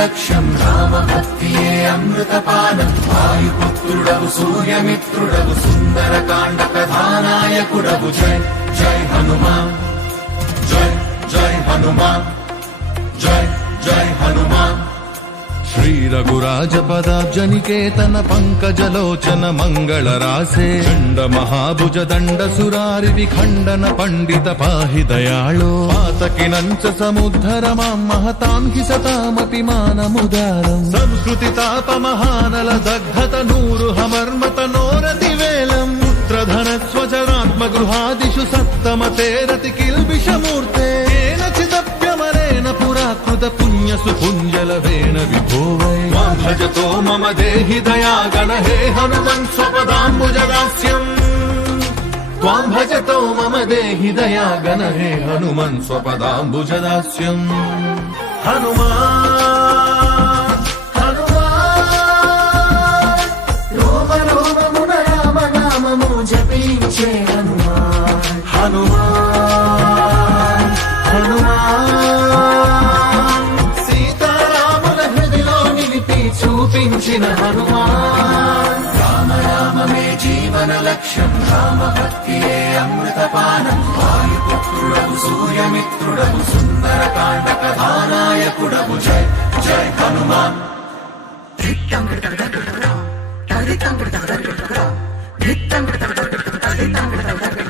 లక్ష్యం రామభక్తియే అమృతపానం వాయుపుత్రుడవు సూర్యమిత్రుడవు సుందరకాండ కథానాయకుడవు. జై జై హనుమాన్. జై జై హనుమాన్. జై జై హనుమాన్. శ్రీ రఘురాజ పదాబ్జనికేతన పంకజలోచన మంగళ రాసే. చండ మహాభుజ దండ సురారి విఖండన పండిత పాహి దయాళో. పాతకి నంచ సముద్ధర మాం మహతాం హి సతామపి మానముదారం. సంస్కృతి తాప మహానల దగ్ధత నూరు హమర్మత నోరతి వేలం. పుత్రధన స్వజనాత్మ గృహాదిషు సప్తమ తేర చిదప్యమరేణ పురాకృత పుణ్య సుపుంజలవేణ విభో వై మాం భజతో మమ దేహి దయాగణ హే హనుమన్ స్వపదాంబుజదాస్యం త్వాం భజతో మమ దేహి దయాగణ హే హనుమన్ స్వపదాంబుజదాస్యం హనుమాన్ హనుమాన్ రోమ నామము జపించే హనుమాన్. హనుమాన్ చూపించిన హనుమాన్ రామ రామమే జీవన లక్ష్యం రామభక్తియే అమృతపానం వాయుపుత్రుడవు సూర్యమిత్రుడవు సుందరకాండ కథానాయకుడవు జై జై హనుమాన్ సంస్కృతి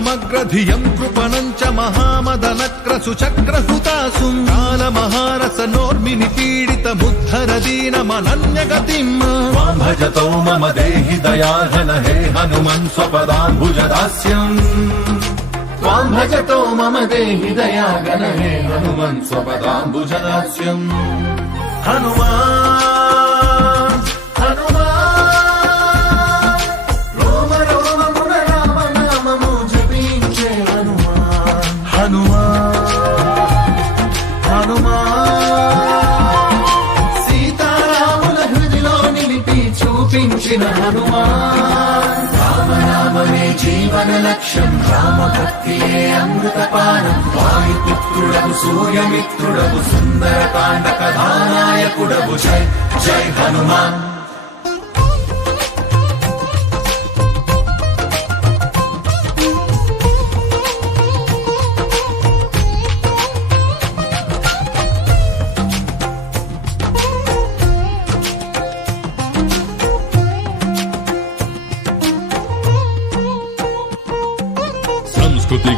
వ్యగ్ర సమగ్ర ధియం కృపణం చ మహామదనక్ర సుచక్ర హుతాసు కాల మహారస నోర్మిని పీడిత ముద్ధర దీనమనన్యగతిం మాం భజతో మమ దేహి దయాఘన హే హనుమన్ స్వపదాంబుజదాస్యం త్వాం భజతో మమ దేహి దయాగన హే హనుమన్ స్వపదాంబుజదాస్యం హనుమాన్ చూపించిన హనుమాన్. రామనామమే జీవన లక్ష్యం. రామభక్తియే అమృతపానం. వాయుపుత్రుడవు సూర్యమిత్రుడవు సుందరకాండ కథానాయకుడవు జై జై హనుమాన్.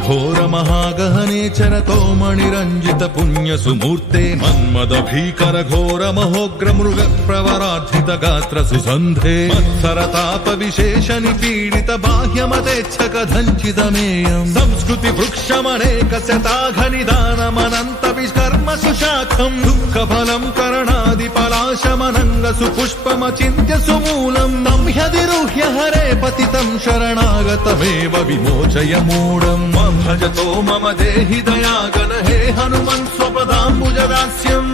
ఘోర మహాగహనేచర తోమణిరంజిత మణిరంజిత పుణ్య సుమూర్తే మన్మద భీకర ఘోర మహోగ్ర మృగ ప్రవరాధిత గాత్ర సుసంధే. మత్సర తాప విశేషని పీడిత బాహ్యమతేచ్ఛక దంచితమేయం సంస్కృతి వృక్షమనేక శతాఘ నిదానమనంత వికర్మ సుశాఖం. దుఃఖ ఫలం కరణాది పలాశమనంగ సుపుష్పమచింత్య సుమూలం. నంహ్యదిరుహ్య హరే పతితం శరణాగతమేవ విమోచయ మూఢం. మాం భజతో మమ దేహి దయాగన హే హనుమన్ స్వపదాంబుజదాస్యం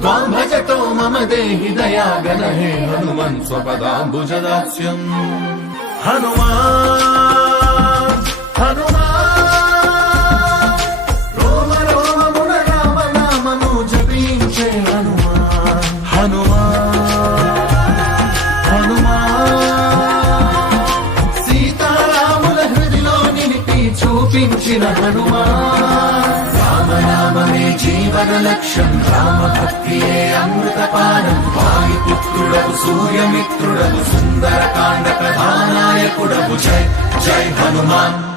త్వాం భజతో మమ దేహి దయాగన హే హనుమన్ స్వపదాంబుజదాస్యం హనుమాన్. చూపించిన హనుమాన్. రామనామమే జీవన లక్ష్యం రామ రామభక్తియే అమృతపానం వాయుపుత్రుడవు సూర్యమిత్రుడవు సుందరకాండ ప్రధానాయకుడవు జై జై హనుమాన్.